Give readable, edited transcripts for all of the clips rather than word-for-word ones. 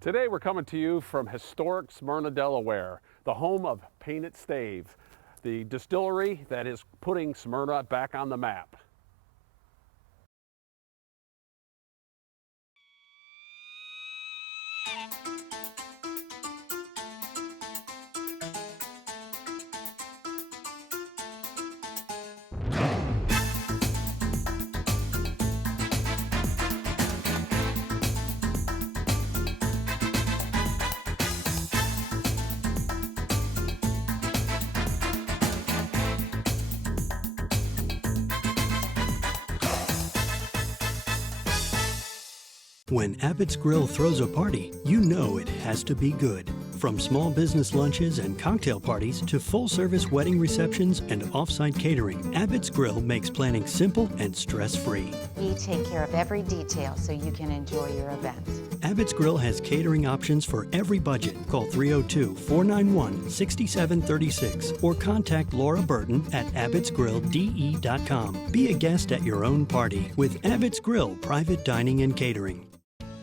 Today we're coming to you from historic Smyrna, Delaware, the home of Painted Stave, the distillery that is putting Smyrna back on the map. When Abbott's Grill throws a party, you know it has to be good. From small business lunches and cocktail parties to full-service wedding receptions and off-site catering, Abbott's Grill makes planning simple and stress-free. We take care of every detail so you can enjoy your event. Abbott's Grill has catering options for every budget. Call 302-491-6736 or contact Laura Burton at abbotsgrilldE.com. Be a guest at your own party with Abbott's Grill Private Dining and Catering.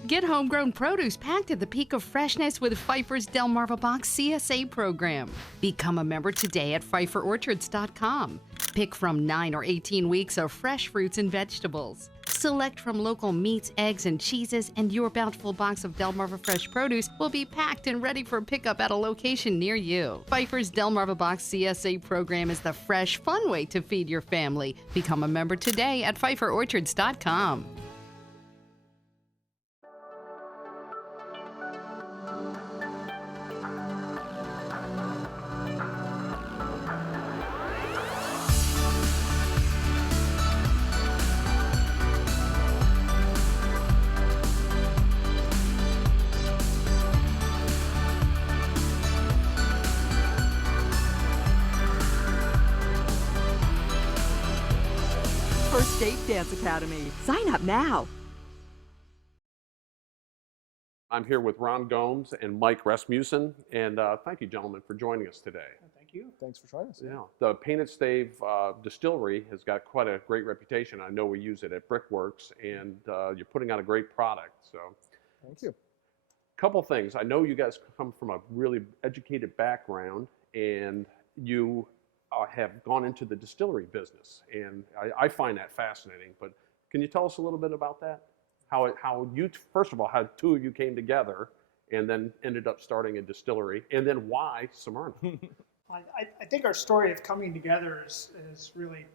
Get homegrown produce packed at the peak of freshness with Pfeiffer's Delmarva Box CSA program. Become a member today at PfeifferOrchards.com. Pick from 9 or 18 weeks of fresh fruits and vegetables. Select from local meats, eggs, and cheeses, and your bountiful box of Delmarva fresh produce will be packed and ready for pickup at a location near you. Pfeiffer's Delmarva Box CSA program is the fresh, fun way to feed your family. Become a member today at PfeifferOrchards.com. State Dance Academy. Sign up now. I'm here with Ron Gomes and Mike Rasmussen, and thank you, gentlemen, for joining us today. Thank you. Thanks for joining us. Yeah, the Painted Stave Distillery has got quite a great reputation. I know we use it at Brickworks, and you're putting out a great product. So, Thank you. couple things. I know you guys come from a really educated background, and you have gone into the distillery business, and I find that fascinating. But can you tell us a little bit about that? How you, first of all, how two of you came together and then ended up starting a distillery, and then why Smyrna? I think our story of coming together is really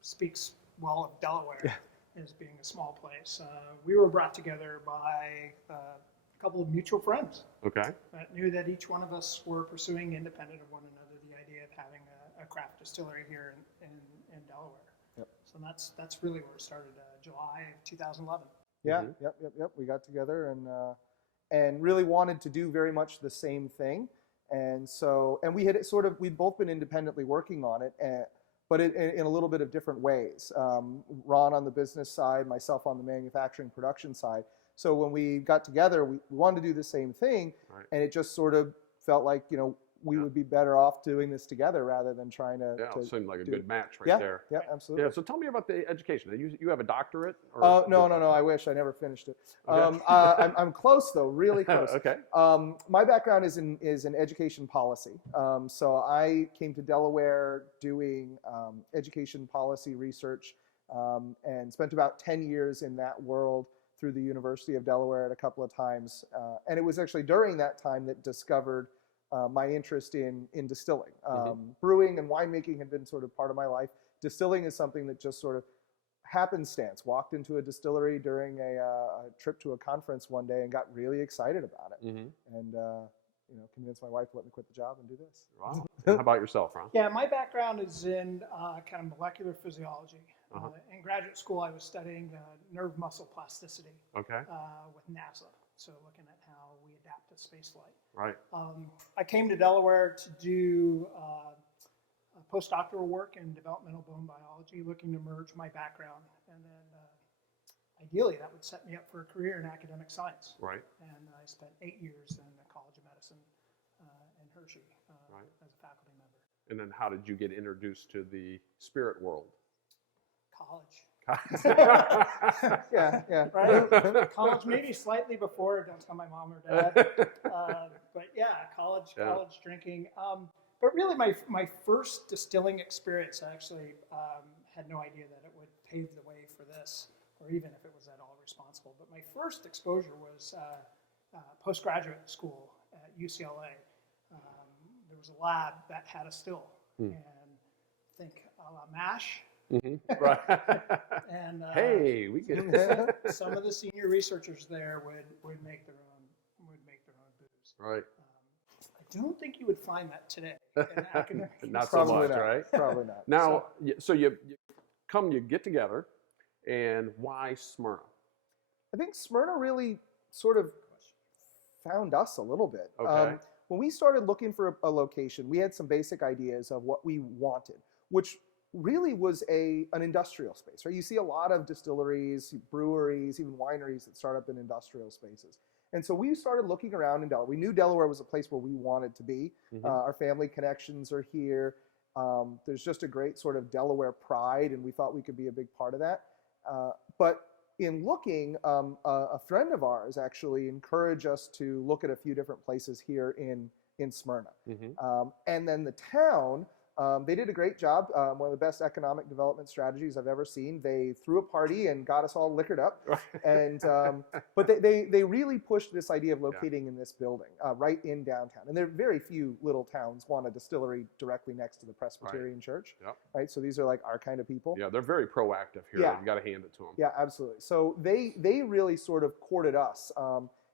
speaks well of Delaware as being a small place. We were brought together by a couple of mutual friends. Okay. That knew that each one of us were pursuing, independent of one another, the idea of having a craft distillery here in Delaware. Yep. So that's really where it started, July of 2011. Yeah. Mhm. Yep. We got together and really wanted to do very much the same thing. And so, and we'd both been independently working on it, but in a little bit of different ways. Ron on the business side, myself on the manufacturing production side. So when we got together, we wanted to do the same thing, Right. and it just sort of felt like, we would be better off doing this together rather than trying to. Yeah, it seemed like a do good match right yeah, there. Yeah, absolutely. Yeah, so tell me about the education. You have a doctorate? No. I wish I never finished it. Okay. I'm close though, really close. Okay. My background is in education policy. So I came to Delaware doing education policy research and spent about 10 years in that world through the University of Delaware at a couple of times. And it was actually during that time that discovered my interest in distilling. Brewing and winemaking had been sort of part of my life. Distilling is something that just sort of happenstance. Walked into a distillery during a trip to a conference one day and got really excited about it. And convinced my wife to let me quit the job and do this. Wow. How about yourself, Ron? Yeah, my background is in kind of molecular physiology. In graduate school, I was studying nerve muscle plasticity Okay. with NASA. So looking at how we adapt to spaceflight. Right. I came to Delaware to do postdoctoral work in developmental bone biology, looking to merge my background. And then ideally, that would set me up for a career in academic science. Right. And I spent 8 years in the College of Medicine in Hershey as a faculty member. And then how did you get introduced to the spirit world? College. Yeah. Right? College, maybe slightly before. Don't tell my mom or dad. But yeah, college drinking. But really, my first distilling experience, I actually had no idea that it would pave the way for this, or even if it was at all responsible. But my first exposure was postgraduate school at UCLA. There was a lab that had a still, and think a la MASH. Right. And hey, we get some of the senior researchers there would make their own booze. right. I don't think you would find that today in academic. Not so Probably much, not. right? Probably not. Now, so you get together, and why Smyrna? I think Smyrna really sort of found us a little bit. Okay. When we started looking for a location, we had some basic ideas of what we wanted, which really was an industrial space, right? You see a lot of distilleries, breweries, even wineries that start up in industrial spaces. And so we started looking around in Delaware. We knew Delaware was a place where we wanted to be. Our family connections are here. There's just a great sort of Delaware pride, and we thought we could be a big part of that. But in looking, a friend of ours actually encouraged us to look at a few different places here in Smyrna. And then the town, they did a great job. One of the best economic development strategies I've ever seen. They threw a party and got us all liquored up. And but they really pushed this idea of locating in this building right in downtown. And there are very few little towns want a distillery directly next to the Presbyterian Church. Right. So these are like our kind of people. Yeah, they're very proactive here. Yeah. You got to hand it to them. Yeah, absolutely. So they really sort of courted us,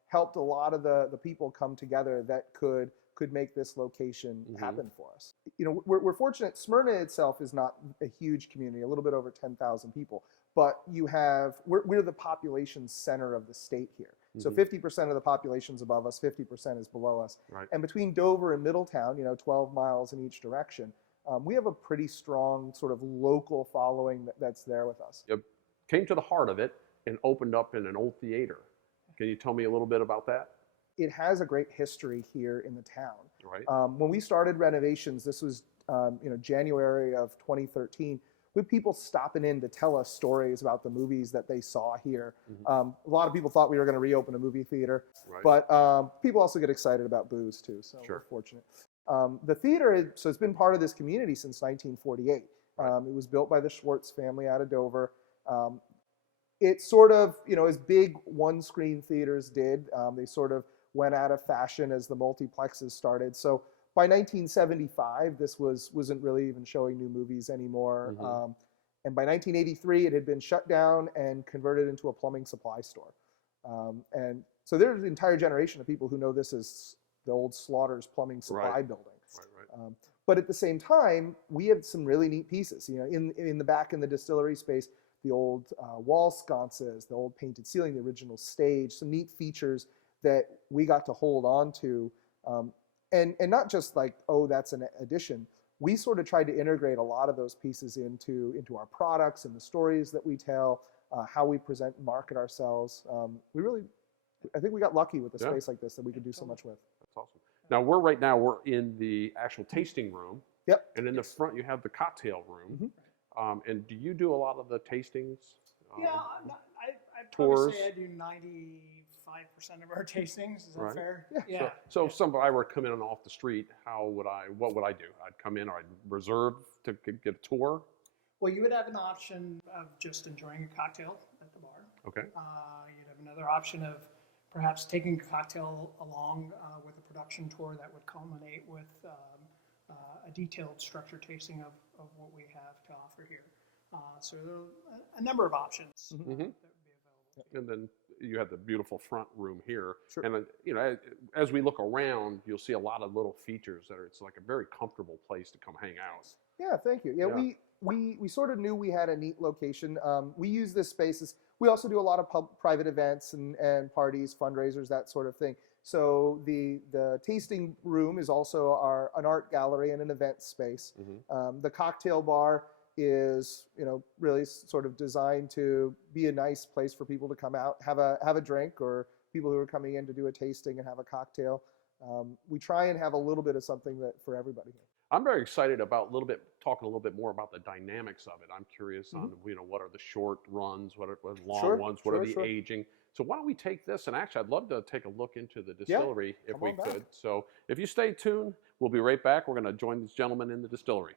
helped a lot of the people come together that could make this location happen for us. You know, we're fortunate. Smyrna itself is not a huge community, a little bit over 10,000 people, but we're the population center of the state here. So 50% of the population's above us, 50% is below us. Right. And between Dover and Middletown, 12 miles in each direction, we have a pretty strong sort of local following that's there with us. You came to the heart of it and opened up in an old theater. Can you tell me a little bit about that? It has a great history here in the town. Right. When we started renovations, this was January of 2013. We had people stopping in to tell us stories about the movies that they saw here. A lot of people thought we were going to reopen a movie theater, but people also get excited about booze too. So we're fortunate. The theater, so it's been part of this community since 1948. It was built by the Schwartz family out of Dover. It sort of, as big one-screen theaters did, they sort of went out of fashion as the multiplexes started. So by 1975, this wasn't really even showing new movies anymore. And by 1983, it had been shut down and converted into a plumbing supply store. And so there's an entire generation of people who know this as the old Slaughter's Plumbing Supply building. But at the same time, we have some really neat pieces. In the back in the distillery space, the old wall sconces, the old painted ceiling, the original stage, some neat features that we got to hold on to. And not just like, oh, that's an addition. We sort of tried to integrate a lot of those pieces into our products and the stories that we tell, how we present and market ourselves. I think we got lucky with a space like this that we could do so much with. That's awesome. Now we're in the actual tasting room. Yep. And in the front you have the cocktail room. And do you do a lot of the tastings? I'd probably say I do 95% of our tastings. Is that fair? Yeah. So if somebody were to come in off the street, what would I do? I'd come in, or I'd reserve to get a tour? Well, you would have an option of just enjoying a cocktail at the bar. Okay. You'd have another option of perhaps taking a cocktail along with a production tour that would culminate with a detailed structured tasting of what we have to offer here. So there are a number of options that would be available. And then you have the beautiful front room here. And as we look around, you'll see a lot of little features it's like a very comfortable place to come hang out. Yeah, thank you. Yeah. We sort of knew we had a neat location. We use this space we also do a lot of private events and parties, fundraisers, that sort of thing. So the tasting room is also an art gallery and an event space. The cocktail bar is really sort of designed to be a nice place for people to come out, have a drink, or people who are coming in to do a tasting and have a cocktail. We try and have a little bit of something that for everybody here. I'm very excited about talking a little bit more about the dynamics of it. I'm curious on, what are the short runs, what are the long ones, what are the aging. So why don't we take this, and actually I'd love to take a look into the distillery if we could. So if you stay tuned, we'll be right back. We're going to join these gentlemen in the distillery.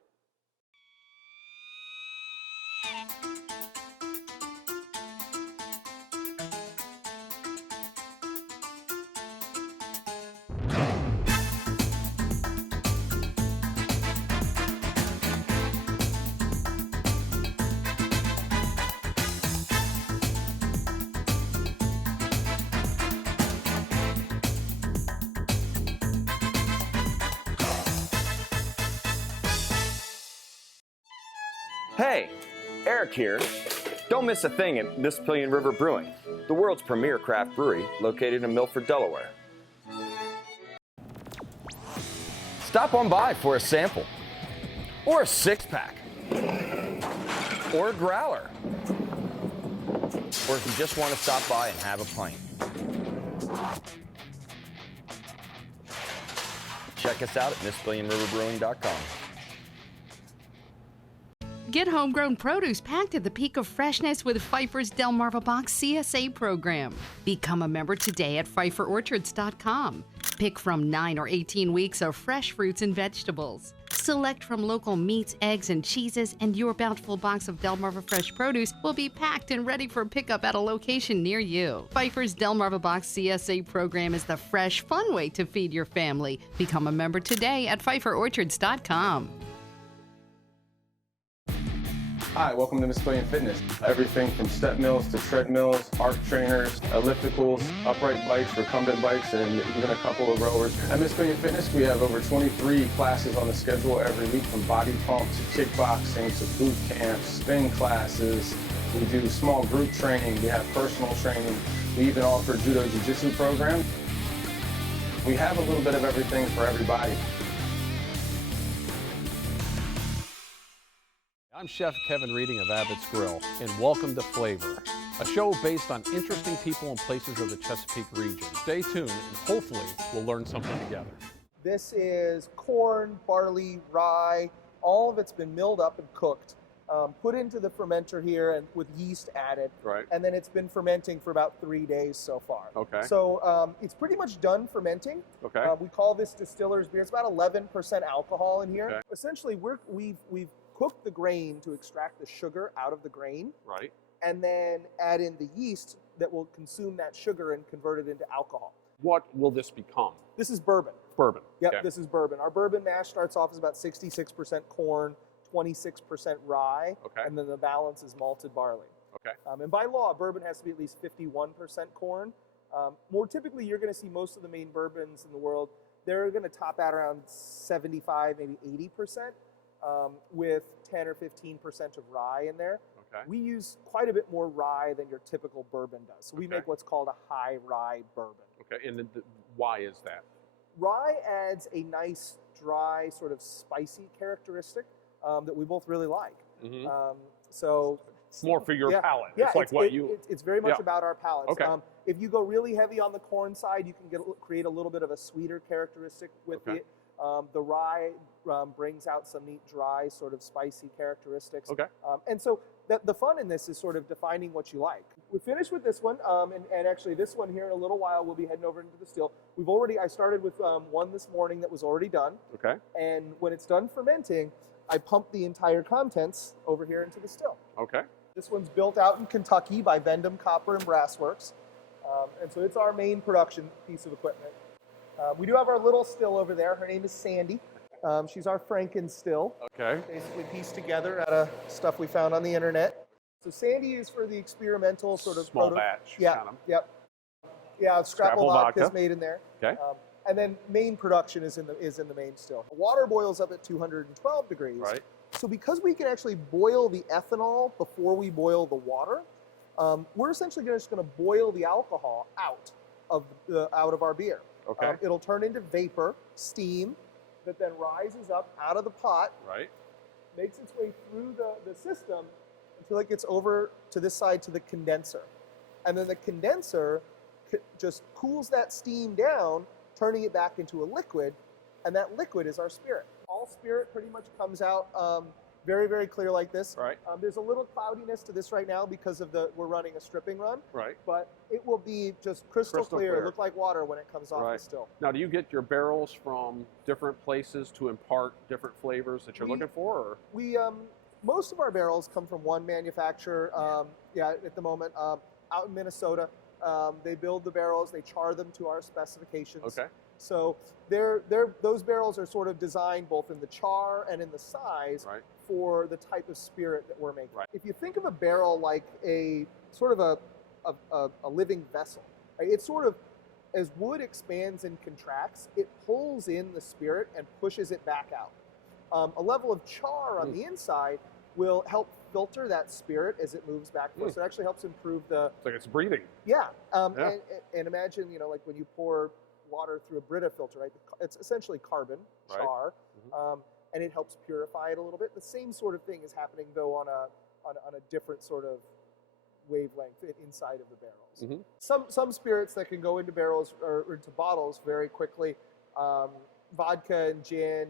Hey, Eric here. Don't miss a thing at Mississippian River Brewing, the world's premier craft brewery located in Milford, Delaware. Stop on by for a sample, or a six-pack, or a growler, or if you just want to stop by and have a pint. Check us out at MississippianRiverBrewing.com. Get homegrown produce packed at the peak of freshness with Pfeiffer's Delmarva Box CSA program. Become a member today at PfeifferOrchards.com. Pick from 9 or 18 weeks of fresh fruits and vegetables. Select from local meats, eggs, and cheeses, and your bountiful box of Delmarva fresh produce will be packed and ready for pickup at a location near you. Pfeiffer's Delmarva Box CSA program is the fresh, fun way to feed your family. Become a member today at PfeifferOrchards.com. Hi, welcome to Mississippian Fitness. Everything from step mills to treadmills, arc trainers, ellipticals, upright bikes, recumbent bikes, and even a couple of rowers. At Mississippian Fitness, we have over 23 classes on the schedule every week, from body pump to kickboxing to boot camps, spin classes. We do small group training. We have personal training. We even offer judo jiu-jitsu program. We have a little bit of everything for everybody. I'm Chef Kevin Reading of Abbott's Grill, and welcome to Flavour, a show based on interesting people and places of the Chesapeake region. Stay tuned, and hopefully we'll learn something together. This is corn, barley, rye. All of it's been milled up and cooked, put into the fermenter here, and with yeast added. Right. And then it's been fermenting for about 3 days so far. Okay. So it's pretty much done fermenting. Okay. We call this distiller's beer. It's about 11% alcohol in here. Okay. Essentially, we've cooked the grain to extract the sugar out of the grain. Right. And then add in the yeast that will consume that sugar and convert it into alcohol. What will this become? This is bourbon. Bourbon. Yep, Okay. This is bourbon. Our bourbon mash starts off as about 66% corn, 26% rye, Okay. and then the balance is malted barley. Okay. And by law, bourbon has to be at least 51% corn. More typically, you're going to see most of the main bourbons in the world, they're going to top out around 75, maybe 80%. With 10 or 15% of rye in there. Okay. We use quite a bit more rye than your typical bourbon does. So we make what's called a high rye bourbon. Okay, and why is that? Rye adds a nice, dry, sort of spicy characteristic that we both really like. Mm-hmm. So It's more for your palate. Yeah, It's it's very much about our palates. Okay. If you go really heavy on the corn side, you can create a little bit of a sweeter characteristic with it. The rye brings out some neat, dry, sort of spicy characteristics. Okay. And so the fun in this is sort of defining what you like. We're finished with this one, and actually this one here in a little while we'll be heading over into the still. I started with one this morning that was already done. Okay. And when it's done fermenting, I pump the entire contents over here into the still. Okay. This one's built out in Kentucky by Vendom Copper and Brass Works. And so it's our main production piece of equipment. We do have our little still over there. Her name is Sandy. She's our Franken still. Okay. Basically pieced together out of stuff we found on the internet. So Sandy is for the experimental sort of small batch. Yeah. Kind of. Yep. Yeah, Scrapple vodka is made in there. Okay. And then main production is in the main still. Water boils up at 212 degrees. Right. So because we can actually boil the ethanol before we boil the water, we're essentially just going to boil the alcohol out of our beer. Okay. It'll turn into vapor, steam, that then rises up out of the pot, Right. makes its way through the system until it gets over to this side to the condenser. And then the condenser just cools that steam down, turning it back into a liquid, and that liquid is our spirit. All spirit pretty much comes out very, very clear like this. Right. There's a little cloudiness to this right now because of we're running a stripping run. Right. But it will be just crystal clear, look like water when it comes off Right. the still. Now, do you get your barrels from different places to impart different flavors that you're looking for? Or? We most of our barrels come from one manufacturer. At the moment, out in Minnesota. They build the barrels, they char them to our specifications. Okay. So those barrels are sort of designed both in the char and in the size for the type of spirit that we're making. Right. If you think of a barrel like a sort of a living vessel, right? It's sort of, as wood expands and contracts, it pulls in the spirit and pushes it back out. A level of char on the inside will help filter that spirit as it moves back forth. So it actually helps improve the... It's like it's breathing. Yeah. And imagine, like when you pour water through a Brita filter, right? It's essentially carbon, char, and it helps purify it a little bit. The same sort of thing is happening, though, on a different sort of wavelength inside of the barrels. Some spirits that can go into barrels or into bottles very quickly, vodka and gin,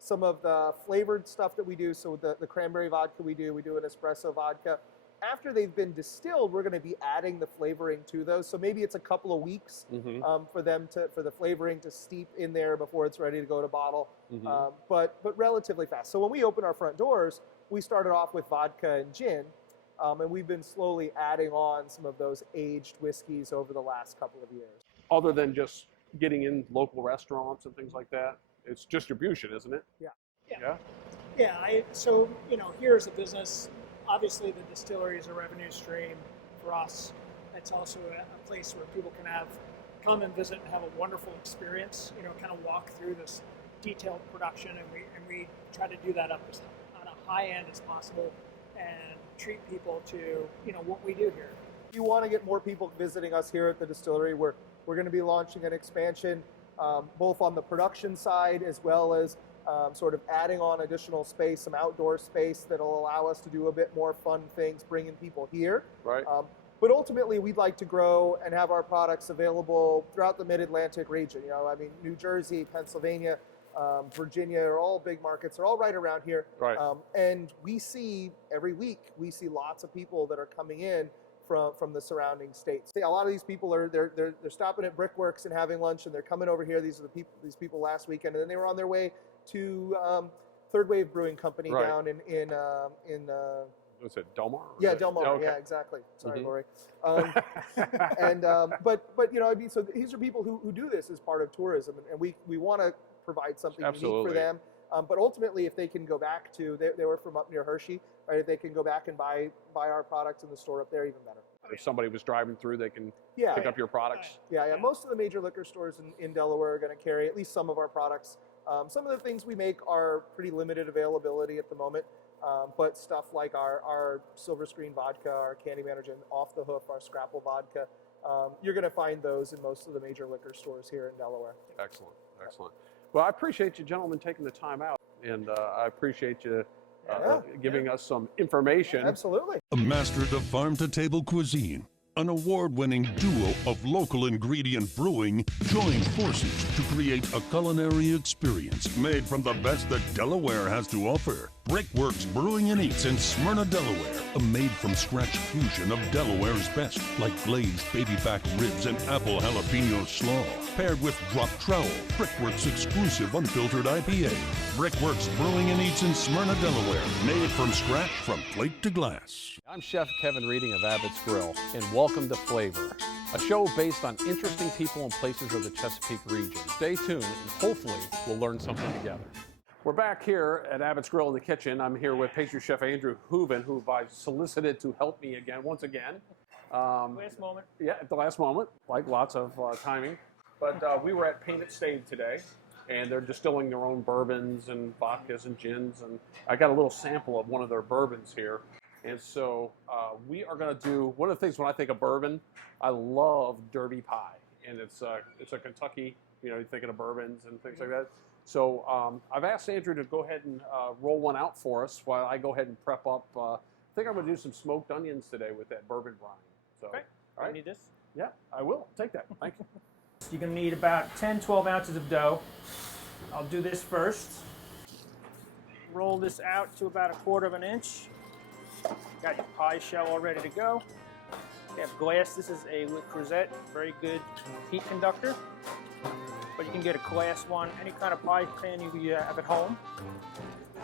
some of the flavored stuff that we do, so the cranberry vodka we do an espresso vodka. After they've been distilled, we're going to be adding the flavoring to those. So maybe it's a couple of weeks for the flavoring to steep in there before it's ready to go to bottle, but relatively fast. So when we open our front doors, we started off with vodka and gin, and we've been slowly adding on some of those aged whiskeys over the last couple of years. Other than just getting in local restaurants and things like that, it's distribution, isn't it? Yeah. So here as a business, obviously the distillery is a revenue stream for us. It's also a place where people can come and visit and have a wonderful experience. Kind of walk through this detailed production, and we try to do that up as on a high end as possible, and treat people to what we do here. If you want to get more people visiting us here at the distillery, we're going to be launching an expansion, both on the production side as well as sort of adding on additional space, some outdoor space that'll allow us to do a bit more fun things, bringing people here. Right. But ultimately, we'd like to grow and have our products available throughout the Mid-Atlantic region. New Jersey, Pennsylvania, Virginia are all big markets. They're all right around here. Right. And we see every week, lots of people that are coming in from the surrounding states. A lot of these people they're stopping at Brickworks and having lunch, and they're coming over here. These are these people last weekend, and then they were on their way to Third Wave Brewing Company down in was it Delmar? Yeah, Delmar. Okay. Yeah, exactly. Sorry, Lori. And but so these are people who do this as part of tourism, and we want to provide something unique for them. But ultimately, if they can go back to they were from up near Hershey, right? If they can go back and buy our products in the store up there, even better. If somebody was driving through, they can pick up your products. Yeah. Most of the major liquor stores in Delaware are going to carry at least some of our products. Some of the things we make are pretty limited availability at the moment, but stuff like our Silver Screen vodka, our Candy Manager, and Off the Hoof, our Scrapple vodka, you're going to find those in most of the major liquor stores here in Delaware. Excellent. Well, I appreciate you gentlemen taking the time out, and I appreciate you giving us some information. Absolutely. A master of farm-to-table cuisine, an award-winning duo of local ingredient brewing join forces to create a culinary experience made from the best that Delaware has to offer. Brickworks Brewing and Eats in Smyrna, Delaware, a made-from-scratch fusion of Delaware's best, like glazed baby back ribs and apple jalapeno slaw, paired with drop trowel, Brickworks exclusive unfiltered IPA. Brickworks Brewing and Eats in Smyrna, Delaware, made from scratch from plate to glass. I'm Chef Kevin Reading of Abbott's Grill, and welcome to Flavour, a show based on interesting people and places of the Chesapeake region. Stay tuned, and hopefully we'll learn something together. We're back here at Abbott's Grill in the kitchen. I'm here with pastry chef Andrew Hooven, who I've solicited to help me once again. Last moment. Yeah, at the last moment, like lots of timing. But we were at Painted Stave today, and they're distilling their own bourbons and vodkas and gins, and I got a little sample of one of their bourbons here. And so we are going to do, one of the things when I think of bourbon, I love Derby Pie, and it's a Kentucky, you're thinking of bourbons and things like that. So I've asked Andrew to go ahead and roll one out for us while I go ahead and prep up. I think I'm going to do some smoked onions today with that bourbon brine. So, okay. All right. You need this? Yeah, I will. Take that. Thank you. You're going to need about 10-12 ounces of dough. I'll do this first. Roll this out to about 1/4 inch. Got your pie shell all ready to go. You have glass. This is a Le Creuset, very good heat conductor. But you can get a glass one, any kind of pie pan you have at home.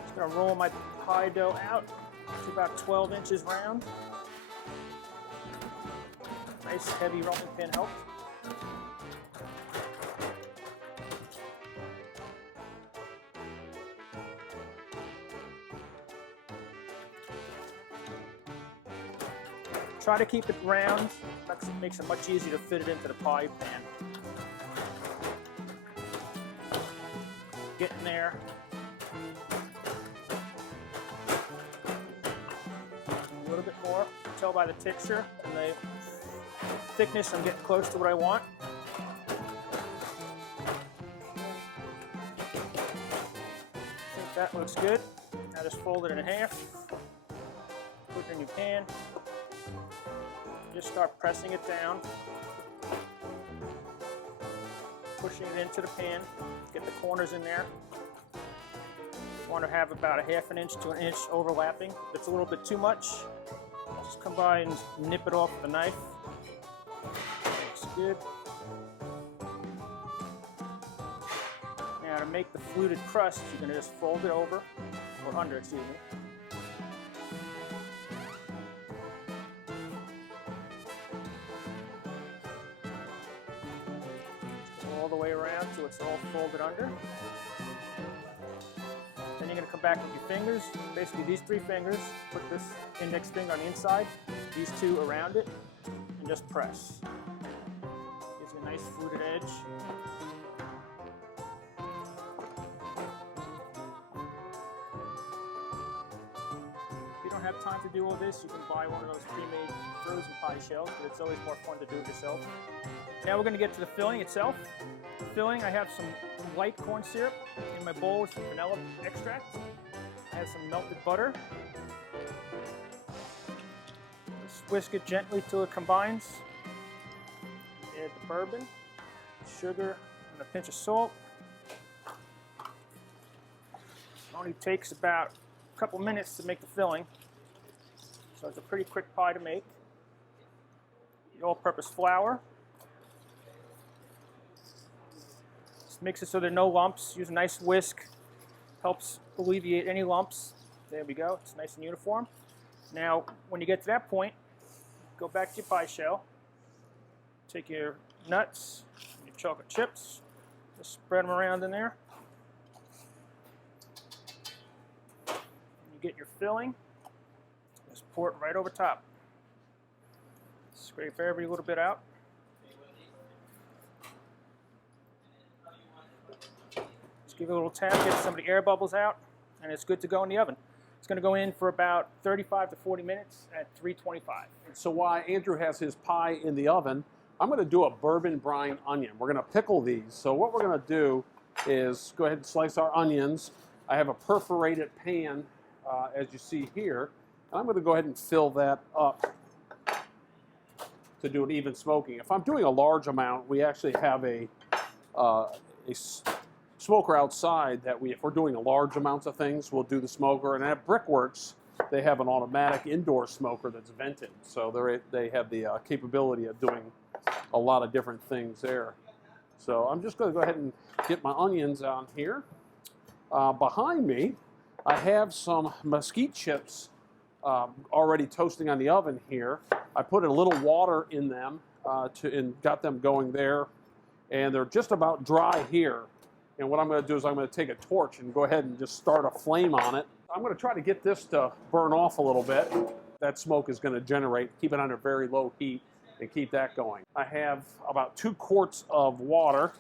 Just gonna roll my pie dough out to about 12 inches round. Nice heavy rolling pin helps. Try to keep it round. That makes it much easier to fit it into the pie pan. Get in there. A little bit more. Tell by the texture and the thickness I'm getting close to what I want. I think that looks good. Now just fold it in half. Put it in your pan. Just start pressing it down. Pushing it into the pan. Get the corners in there. You want to have about 1/2 inch to 1 inch overlapping. If it's a little bit too much, just come by and nip it off with a knife. Looks good. Now to make the fluted crust, you're going to just fold it over, or under, excuse me. All the way around so it's all folded under. Then you're going to come back with your fingers, basically these 3 fingers, put this index finger on the inside, these 2 around it, and just press. Gives you a nice fluted edge. If you don't have time to do all this, you can buy one of those pre-made frozen pie shells, but it's always more fun to do it yourself. Now we're going to get to the filling itself. The filling, I have some light corn syrup in my bowl with some vanilla extract. I have some melted butter. Just whisk it gently till it combines. Add the bourbon, sugar, and a pinch of salt. It only takes about a couple minutes to make the filling, so it's a pretty quick pie to make. The all-purpose flour. Mix it so there are no lumps. Use a nice whisk. Helps alleviate any lumps. There we go. It's nice and uniform. Now, when you get to that point, go back to your pie shell. Take your nuts, your chocolate chips. Just spread them around in there. And you get your filling. Just pour it right over top. Scrape every little bit out. Give it a little tap, get some of the air bubbles out, and it's good to go in the oven. It's going to go in for about 35 to 40 minutes at 325. So while Andrew has his pie in the oven, I'm going to do a bourbon brine onion. We're going to pickle these. So what we're going to do is go ahead and slice our onions. I have a perforated pan, as you see here. And I'm going to go ahead and fill that up to do an even smoking. If I'm doing a large amount, we actually have a smoker outside that if we're doing large amounts of things, we'll do the smoker. And at Brickworks, they have an automatic indoor smoker that's vented. So they have the capability of doing a lot of different things there. So I'm just going to go ahead and get my onions on here. Behind me, I have some mesquite chips already toasting on the oven here. I put a little water in them and got them going there. And they're just about dry here. And what I'm going to do is I'm going to take a torch and go ahead and just start a flame on it. I'm going to try to get this to burn off a little bit. That smoke is going to generate, keep it under very low heat, and keep that going. I have about 2 quarts of water.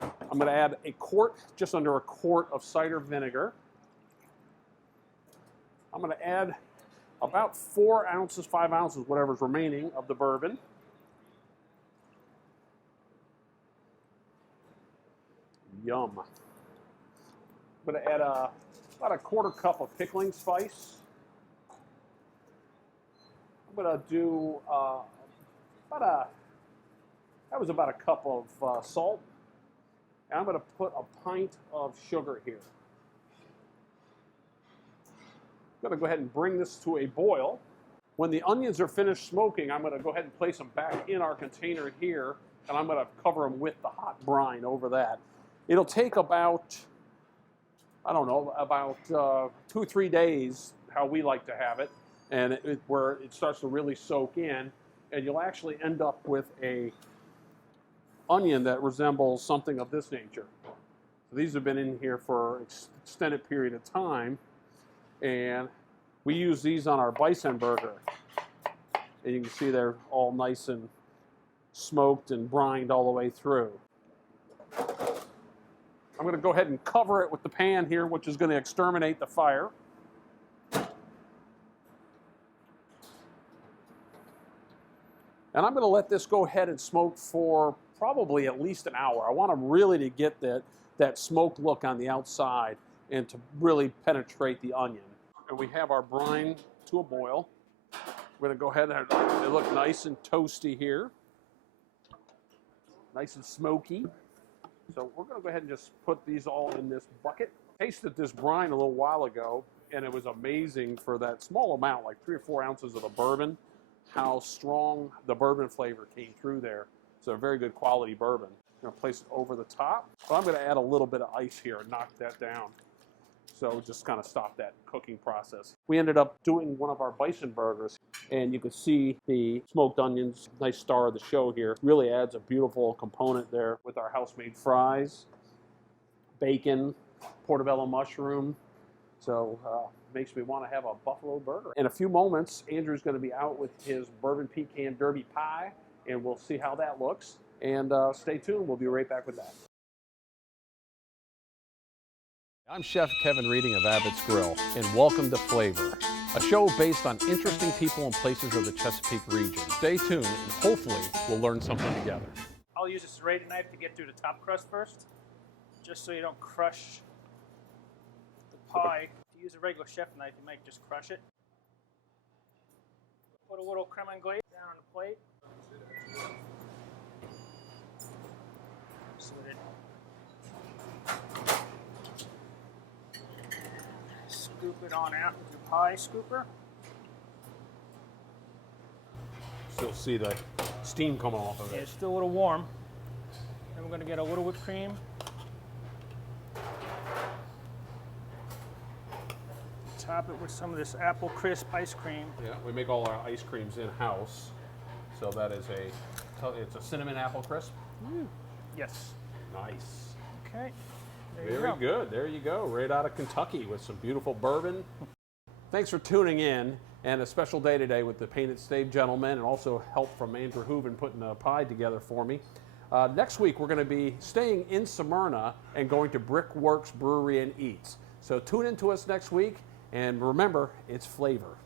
I'm going to add just under a quart of cider vinegar. I'm going to add about 4 ounces, 5 ounces, whatever's remaining of the bourbon. Yum. I'm going to add about a 1/4 cup of pickling spice. I'm going to do that was about a cup of salt. And I'm going to put a pint of sugar here. I'm going to go ahead and bring this to a boil. When the onions are finished smoking, I'm going to go ahead and place them back in our container here, and I'm going to cover them with the hot brine over that. It'll take about, I don't know, about 2 or 3 days, how we like to have it, and where it starts to really soak in, and you'll actually end up with a onion that resembles something of this nature. So these have been in here for an extended period of time, and we use these on our bison burger. And you can see they're all nice and smoked and brined all the way through. I'm going to go ahead and cover it with the pan here, which is going to exterminate the fire. And I'm going to let this go ahead and smoke for probably at least an hour. I want to really to get that smoked look on the outside and to really penetrate the onion. And we have our brine to a boil. We're going to go ahead and they look nice and toasty here. Nice and smoky. So we're going to go ahead and just put these all in this bucket. Tasted this brine a little while ago, and it was amazing for that small amount, like 3 or 4 ounces of the bourbon, how strong the bourbon flavor came through there. So a very good quality bourbon. I'm going to place it over the top. So I'm going to add a little bit of ice here and knock that down. So just kind of stop that cooking process. We ended up doing one of our bison burgers, and you can see the smoked onions, nice star of the show here. Really adds a beautiful component there with our house-made fries, bacon, portobello mushroom. So makes me want to have a buffalo burger. In a few moments, Andrew's going to be out with his bourbon pecan derby pie, and we'll see how that looks. And stay tuned. We'll be right back with that. I'm Chef Kevin Reading of Abbott's Grill, and welcome to Flavour, a show based on interesting people and places of the Chesapeake region. Stay tuned, and hopefully we'll learn something together. I'll use a serrated knife to get through the top crust first, just so you don't crush the pie. If you use a regular chef knife, you might just crush it. Put a little creme anglaise down on the plate. So that scoop it on out with your pie scooper. Still see the steam coming off of it. Yeah, it's still a little warm. Then we're going to get a little whipped cream. Top it with some of this apple crisp ice cream. Yeah, we make all our ice creams in-house. So that is it's a cinnamon apple crisp. Yes. Nice. Okay. There you Very go. good. There you go. Right out of Kentucky with some beautiful bourbon. Thanks for tuning in, and a special day today with the Painted Stave gentlemen, and also help from Andrew Hooven putting a pie together for me. Next week we're going to be staying in Smyrna and going to Brickworks Brewery and Eats. So tune in to us next week, and remember, it's flavor.